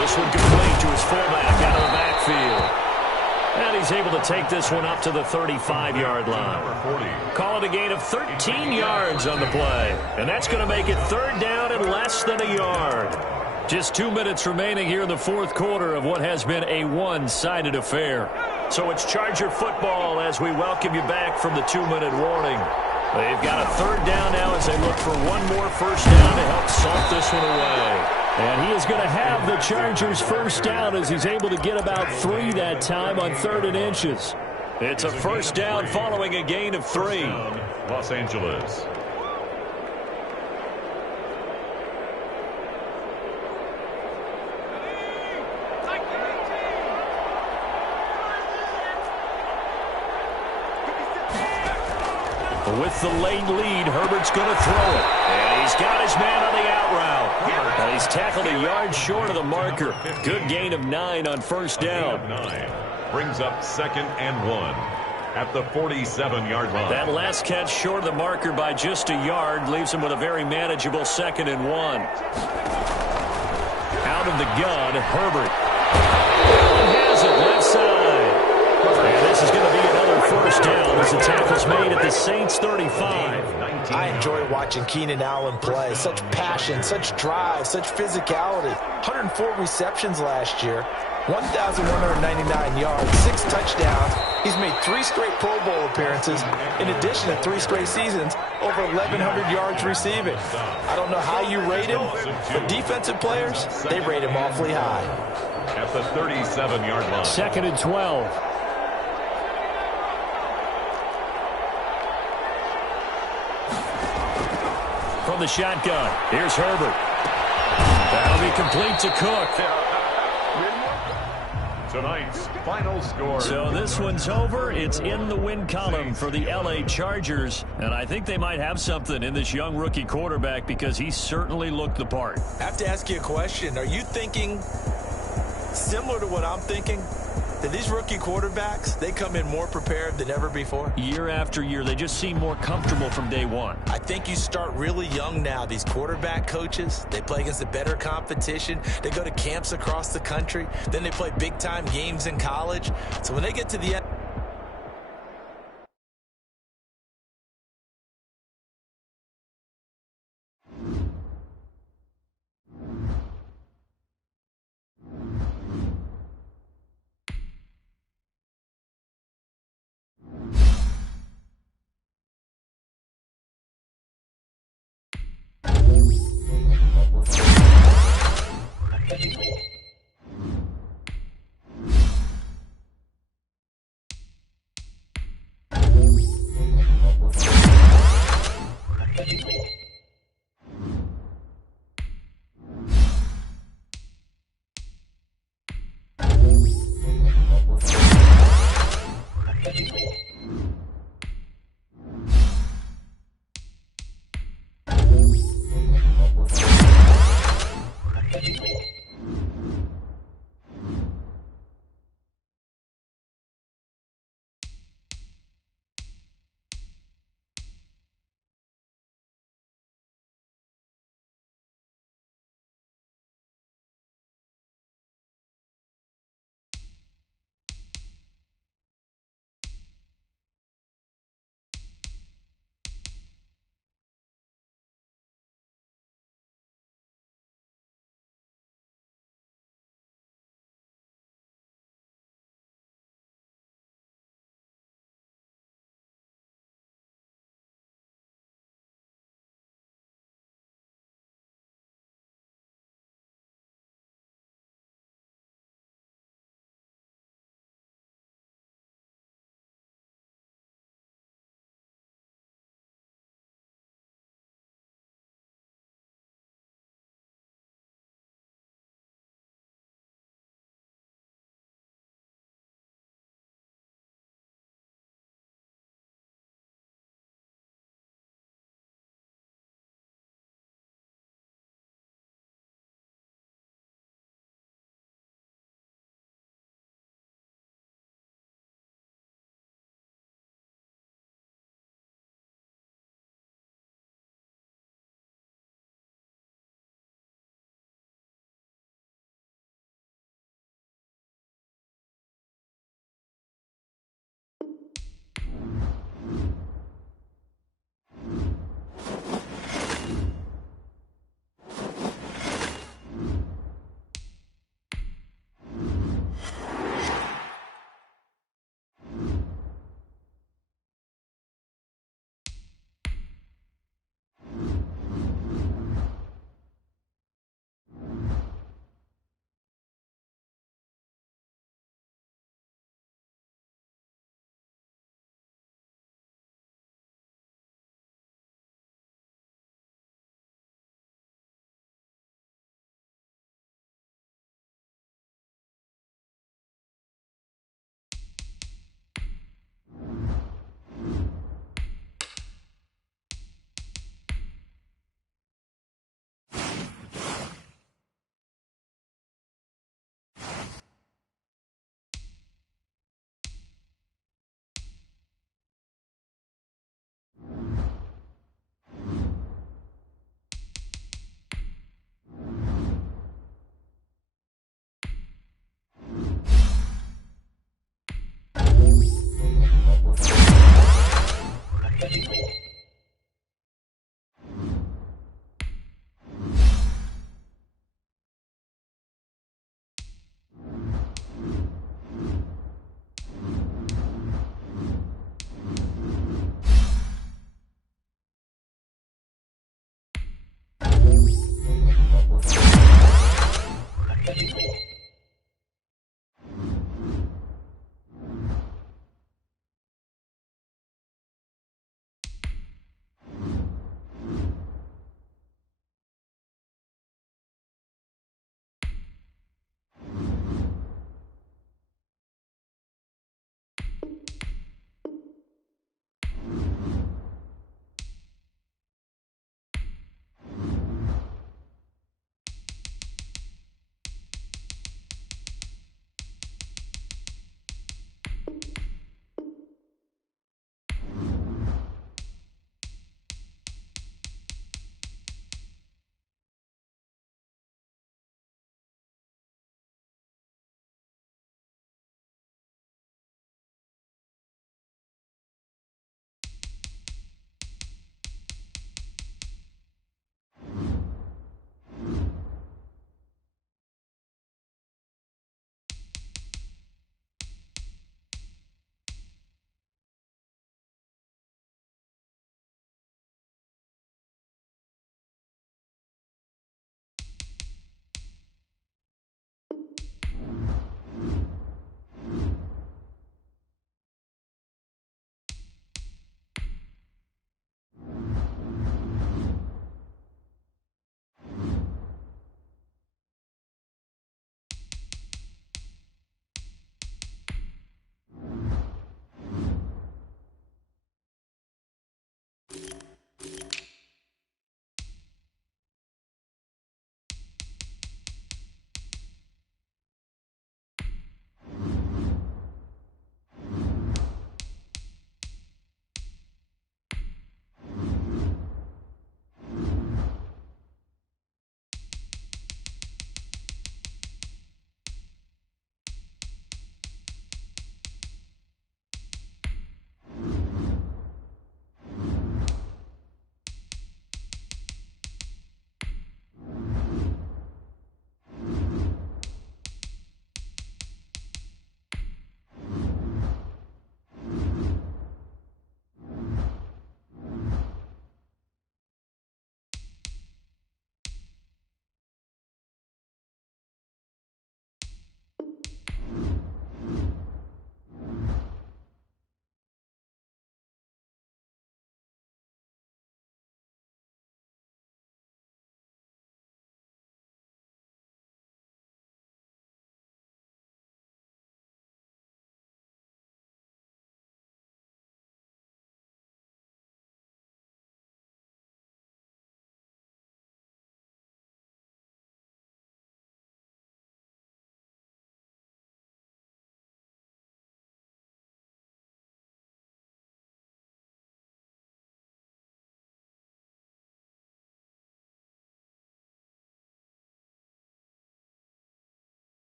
This one complete to his fullback out of the backfield. And he's able to take this one up to the 35-yard line. Call it a gain of 13 yards on the play. And that's going to make it third down and less than a yard. Just 2 minutes remaining here in the fourth quarter of what has been a one-sided affair. So it's Charger football as we welcome you back from the 2-minute warning. They've got a third down now as they look for one more first down to help salt this one away. And he is going to have the Chargers first down as he's able to get about 3 that time on 3rd and inches. It's a first down following a gain of 3. Los Angeles. With the late lead, Herbert's going to throw it. And he's got his man on the out route. And he's tackled a yard short of the marker. Good gain of 9 on first down. 9 brings up 2nd and 1 at the 47-yard line. That last catch short of the marker by just a yard leaves him with a very manageable 2nd and 1. Out of the gun, Herbert. Has it left side. And this is going to be another first down as the tackle's made at the Saints 35. I enjoy watching Keenan Allen play. Such passion, such drive, such physicality. 104 receptions last year, 1,199 yards, 6 touchdowns. He's made 3 straight Pro Bowl appearances, in addition to 3 straight seasons, over 1,100 yards receiving. I don't know how you rate him, but defensive players, they rate him awfully high. At the 37-yard line. 2nd and 12. From the shotgun, here's Herbert. That'll be complete to Cook. tonight's final score. So this one's over. It's in the win column for the LA Chargers. And I think they might have something in this young rookie quarterback because he certainly looked the part. I have to ask you a question. Are you thinking similar to what I'm thinking? That these rookie quarterbacks, they come in more prepared than ever before? Year after year, they just seem more comfortable from day one. I think you start really young now. These quarterback coaches, they play against a better competition. They go to camps across the country. Then they play big-time games in college. So when they get to the end,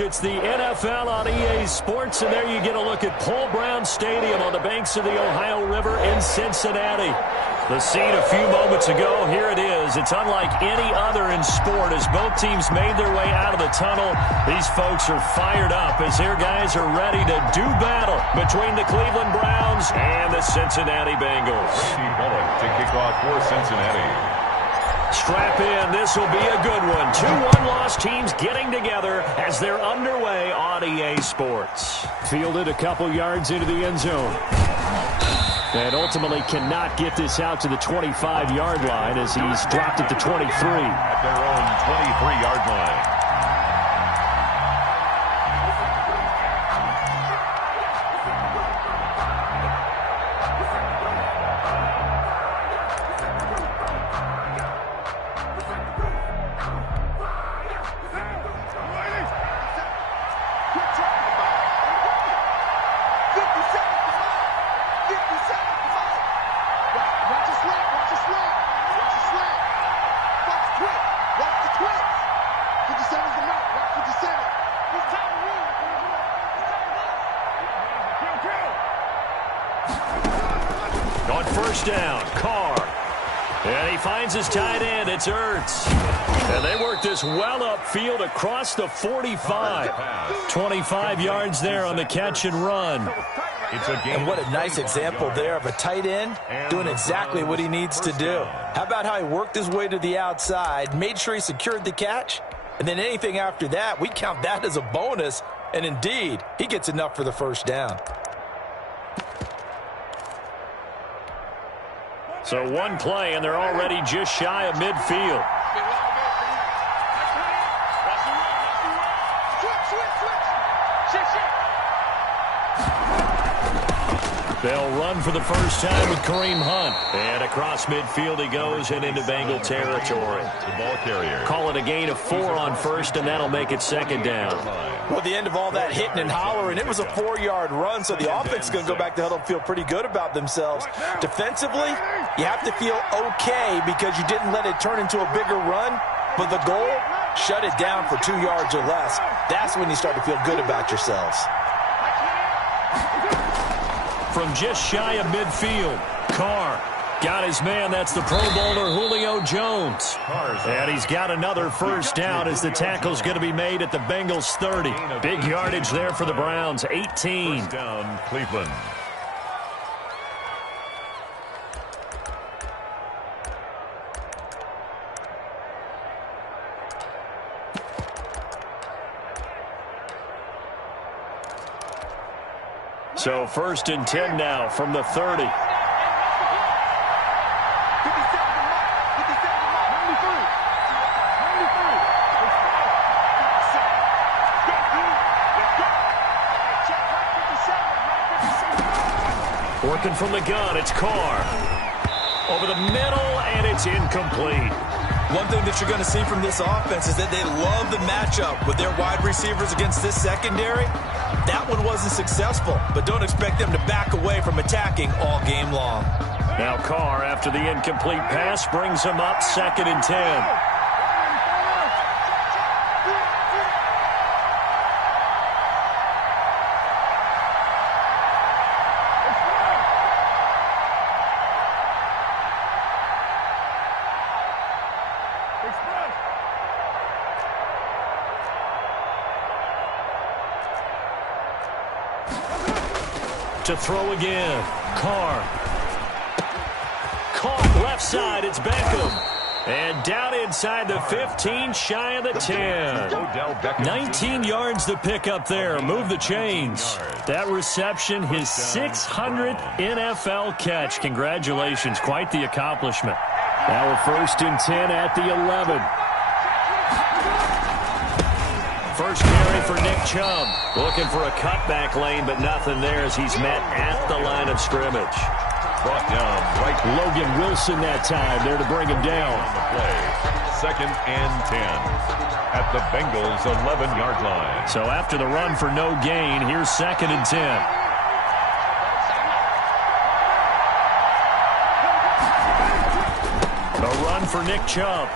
It's the NFL on EA Sports, and there you get a look at Paul Brown Stadium on the banks of the Ohio River in Cincinnati. The scene a few moments ago, here it is. It's unlike any other in sport as both teams made their way out of the tunnel. These folks are fired up as their guys are ready to do battle between the Cleveland Browns and the Cincinnati Bengals. To kick off for Cincinnati. Strap in. This will be a good one. 2 one-loss teams getting together as they're underway on EA Sports. Fielded a couple yards into the end zone. And ultimately cannot get this out to the 25-yard line as he's dropped at the 23. At their own 23-yard line. On first down, Carr. And he finds his tight end. It's Ertz. And they work this well upfield across the 45. 25 yards there on the catch and run. And what a nice example there of a tight end doing exactly what he needs to do. How about how he worked his way to the outside, made sure he secured the catch, and then anything after that, we count that as a bonus. And indeed, he gets enough for the first down. So one play, and they're already just shy of midfield. They'll run for the first time with Kareem Hunt. And across midfield he goes and into Bengal territory. The ball carrier. Call it a gain of 4 on first, and that'll make it second down. Well, the end of all that hitting and hollering, it was a 4-yard run, so the offense is going to go back to huddle and feel pretty good about themselves. Defensively, you have to feel okay because you didn't let it turn into a bigger run, but the goal, shut it down for 2 yards or less. That's when you start to feel good about yourselves. From just shy of midfield, Carr got his man. That's the Pro Bowler Julio Jones. And he's got another first down as the tackle's going to be made at the Bengals 30. Big yardage there for the Browns, 18. First down, Cleveland. So first and 10 now from the 30. Working from the gun, it's Carr. Over the middle, and it's incomplete. One thing that you're going to see from this offense is that they love the matchup with their wide receivers against this secondary. That one wasn't successful, but don't expect them to back away from attacking all game long. Now Carr, after the incomplete pass, brings him up 2nd and 10. To throw again, Carr. Caught left side, it's Beckham. And down inside the 15, shy of the 10. 19 yards to pick up there. Move the chains. That reception, his 600th NFL catch. Congratulations, quite the accomplishment. Now a first and 10 at the 11. First carry for Nick Chubb. Looking for a cutback lane, but nothing there as he's met at the line of scrimmage. Brought down right. Logan Wilson that time there to bring him down. On the play. 2nd and 10 at the Bengals' 11-yard line. So after the run for no gain, here's 2nd and 10. A run for Nick Chubb.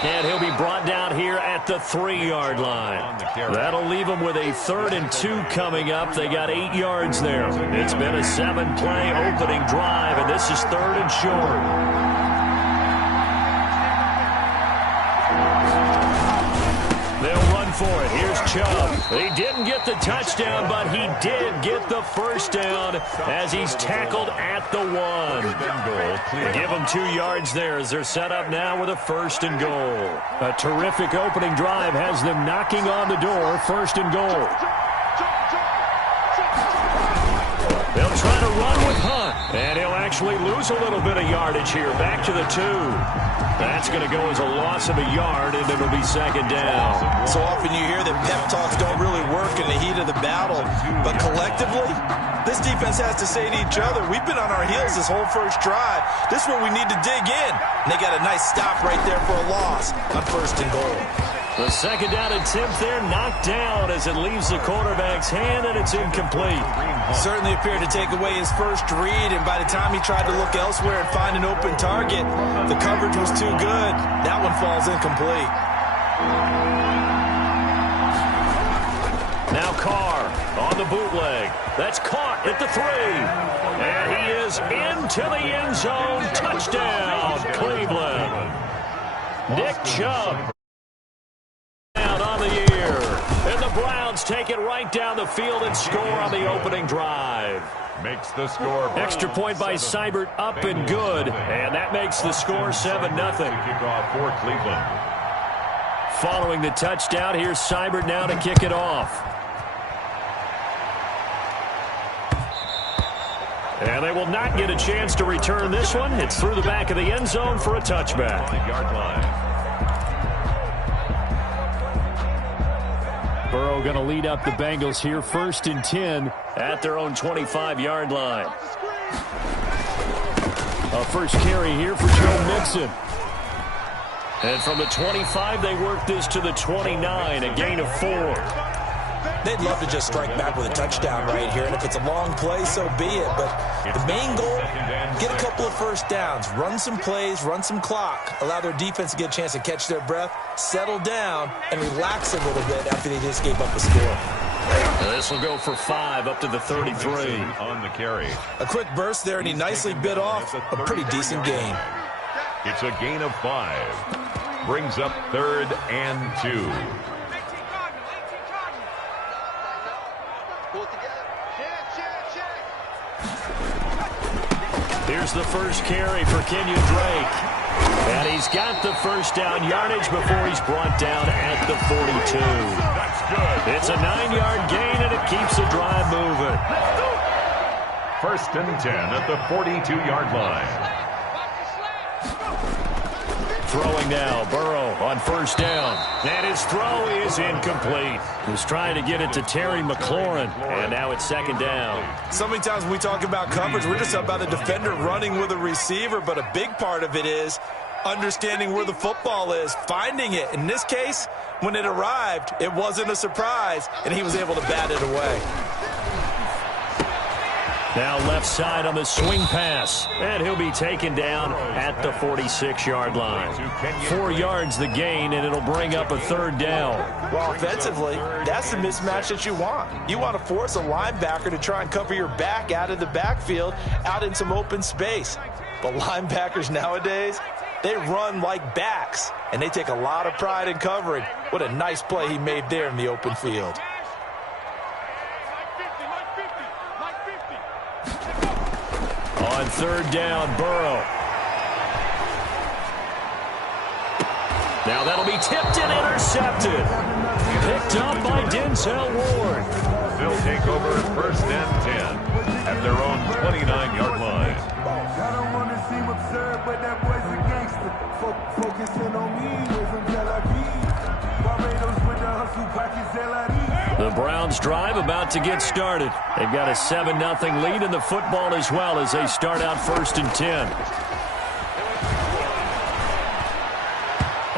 And he'll be brought down here at the 3-yard line. That'll leave them with a 3rd and 2 coming up. They got 8 yards there. It's been a 7-play opening drive, and this is 3rd and short. They'll run for it. Here's Chubb. He didn't get the touchdown, but he did get the first down as he's tackled at the 1. They give him 2 yards there as they're set up now with a 1st and goal. A terrific opening drive has them knocking on the door. 1st and goal. They'll try to run with Hunt, and he'll actually lose a little bit of yardage here. Back to the 2. That's going to go as a loss of a yard, and it'll be 2nd down. So often you hear that pep talks don't really work in the heat of the battle, but collectively, this defense has to say to each other, we've been on our heels this whole first drive. This is where we need to dig in. And they got a nice stop right there for a loss on 1st and goal. The 2nd down attempt there knocked down as it leaves the quarterback's hand, and it's incomplete. Certainly appeared to take away his first read, and by the time he tried to look elsewhere and find an open target, the coverage was too good. That one falls incomplete. Now Carr on the bootleg. That's caught at the 3. And he is into the end zone. Touchdown, Cleveland. Nick Chubb on the year. And the Browns take it right down the field and score on the opening drive. Makes the score. Extra point by Seibert, up and good. And that makes the score 7-0. Kickoff for Cleveland. Following the touchdown, here's Seibert now to kick it off. And they will not get a chance to return this one. It's through the back of the end zone for a touchback. Yard line. Burrow going to lead up the Bengals here, 1st and 10 at their own 25-yard line. A first carry here for Joe Mixon. And from the 25, they work this to the 29, a gain of 4. They'd love to just strike back with a touchdown right here, and if it's a long play, so be it. But the main goal, get a couple of first downs, run some plays, run some clock, allow their defense to get a chance to catch their breath, settle down, and relax a little bit after they just gave up a score. This will go for 5 up to the 33. On the carry. A quick burst there, and he nicely bit off a pretty decent gain. It's a gain of 5. Brings up 3rd and 2. Here's the first carry for Kenyon Drake. And he's got the first down yardage before he's brought down at the 42. That's good. It's a 9-yard gain, and it keeps the drive moving. 1st and 10 at the 42-yard line. Throwing now, Burrow on 1st down. And his throw is incomplete. He was trying to get it to Terry McLaurin, and now it's 2nd down. So many times when we talk about coverage, we're just about the defender running with a receiver, but a big part of it is understanding where the football is, finding it. In this case, when it arrived, it wasn't a surprise, and he was able to bat it away. Now left side on the swing pass, and he'll be taken down at the 46-yard line. 4 yards the gain, and it'll bring up a 3rd down. Well, offensively, that's the mismatch that you want. You want to force a linebacker to try and cover your back out of the backfield, out in some open space. But linebackers nowadays, they run like backs, and they take a lot of pride in covering. What a nice play he made there in the open field. On 3rd down, Burrow. Now that'll be tipped and intercepted. Picked up by Denzel Ward. They'll take over 1st and 10 at their own 29-yard line. I don't want to seem absurd, but that boy's a gangster. Focusing on me, from Tel Aviv. Barbados with the hustle, pockets, The Browns drive about to get started. They've got a 7-0 lead in the football as well as they start out 1st and 10.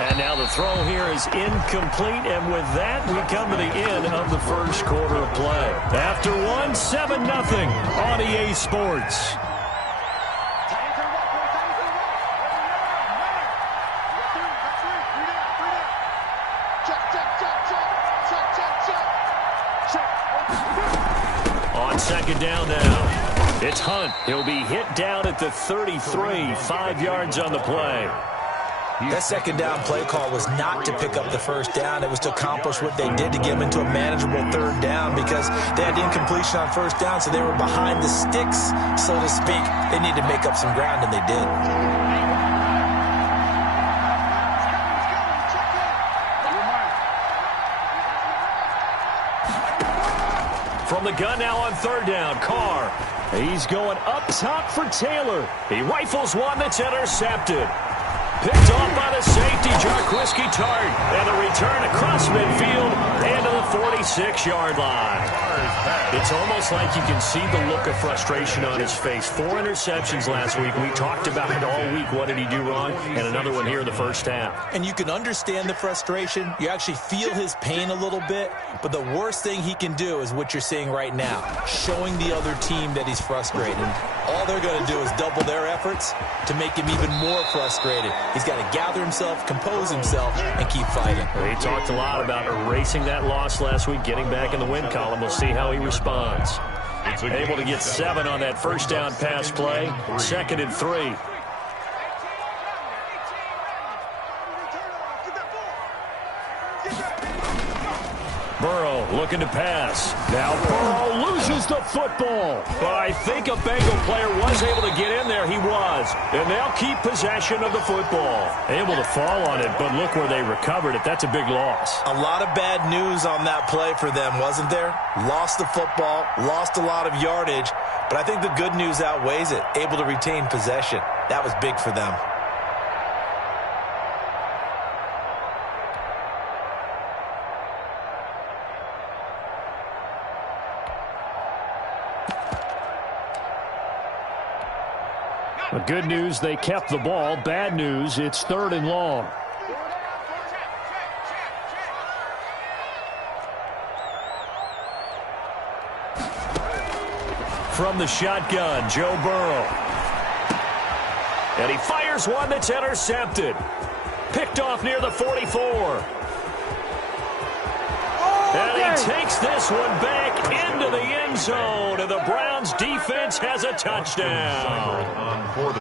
And now the throw here is incomplete, and with that, we come to the end of the first quarter of play. After one, 7-0 on EA Sports. It's Hunt. He'll be hit down at the 33, 5 yards on the play. That second down play call was not to pick up the first down. It was to accomplish what they did to get them into a manageable third down because they had incompletion on first down, so they were behind the sticks, so to speak. They needed to make up some ground, and they did. From the gun now on third down, Carr. He's going up top for Taylor. He rifles one that's intercepted. Picked off by the safety, Jarquiski Tart. And the return across midfield and to the 46-yard line. It's almost like you can see the look of frustration on his face. 4 interceptions last week. We talked about it all week. What did he do wrong? And another one here in the first half. And you can understand the frustration. You actually feel his pain a little bit. But the worst thing he can do is what you're seeing right now, showing the other team that he's frustrated. All they're going to do is double their efforts to make him even more frustrated. He's got to gather himself, compose himself, and keep fighting. He talked a lot about erasing that loss last week, getting back in the win column. We'll see how he responds. Able to get 7 on that first down pass play. 2nd and 3. Burrow looking to pass. Now Burrow loses the football. But I think a Bengal player was able to get in there. He was. And they'll keep possession of the football. Able to fall on it, but look where they recovered it. That's a big loss. A lot of bad news on that play for them, wasn't there? Lost the football, lost a lot of yardage. But I think the good news outweighs it. Able to retain possession. That was big for them. But good news, they kept the ball. Bad news, it's 3rd and long. From the shotgun, Joe Burrow. And he fires one that's intercepted. Picked off near the 44. And he takes this one back into the end zone, and the Browns defense has a touchdown.